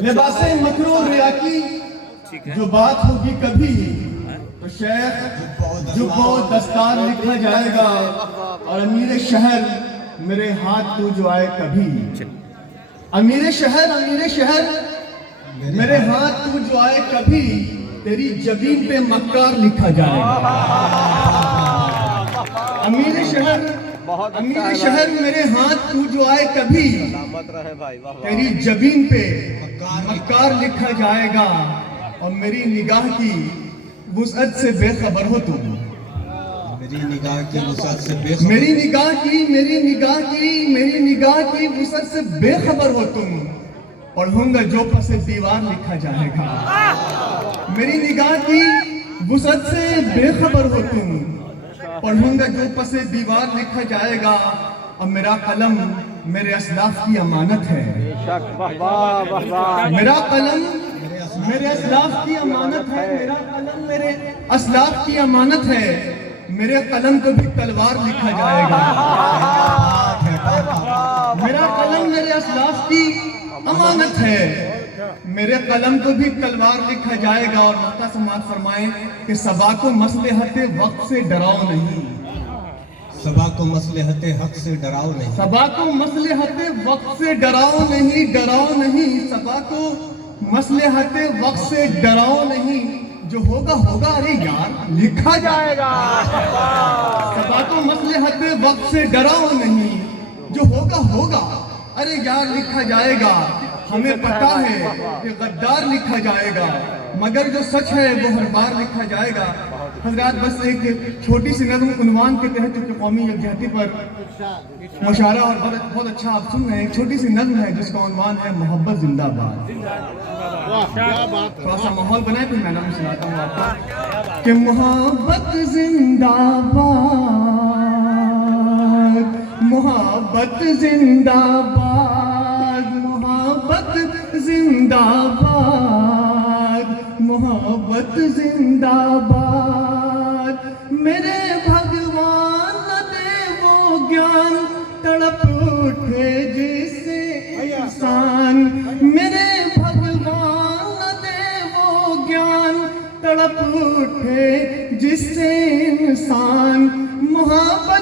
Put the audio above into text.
لباس مکرو ریا کی جو بات ہوگی کبھی تو شیخ جب و دستار لکھا جائے گا اور امیر شہر میرے ہاتھ تو جو آئے کبھی امیر شہر میرے ہاتھ تو جو آئے کبھی تیری جبین پہ مکار لکھا جائے گا امیر شہر میرے ہاتھ تو جو آئے کبھی تیری جبین پہ مکار لکھا جائے گا اور میری نگاہ کی وسعت سے بے خبر ہو تم میری نگاہ کی وسعت سے بے میری نگاہ کی وسعت سے بے خبر ہو تم پڑھوں گا جو پس دیوار لکھا جائے گا میری نگاہ کی وسعت سے بے خبر ہو تم پڑھوں گا جو پس دیوار لکھا جائے گا اور میرا قلم میرے اسلاف کی امانت ہے میرا قلم میرے اسلاف کی امانت ہے میرا قلم میرے اسلاف کی امانت ہے میرے قلم کو بھی تلوار لکھا جائے گا میرا قلم میرے اسلاف کی امانت ہے میرے قلم کو بھی تلوار لکھا جائے گا اور نقطہ سماعت فرمائیں کہ صبا کو مصلحت وقت سے ڈراؤ نہیں صبا کو مصلحت حق سے ڈراؤ نہیں صبا کو مصلحت وقت سے ڈراؤ نہیں صبا کو مصلحت وقت سے ڈراؤ نہیں جو ہوگا ارے یار لکھا جائے گا صبا کو مصلحت وقت سے ڈراؤ نہیں جو ہوگا ارے یار لکھا جائے گا ہمیں پتا ہے کہ غدار لکھا جائے گا مگر جو سچ ہے وہ ہر بار لکھا جائے گا حضرات بس ایک چھوٹی سی نظم عنوان کے تحت جو کہ قومی یکجہتی پر مشاعرہ اور بہت اچھا آپ سن رہے ہیں ایک چھوٹی سی نظم ہے جس کا عنوان ہے محبت زندہ باد تھوڑا سا ماحول بنائے پھر میں نظم سناتا ہوں آپ کو کہ محبت زندہ باد محبت زندہ باد محبت زندہ باد محبت زندہ باد میرے بھگوان نہ دے وہ گیان تڑپ اٹھے جس سے انسان میرے بھگوان نہ دے وہ گیان تڑپ اٹھے جس سے انسان محبت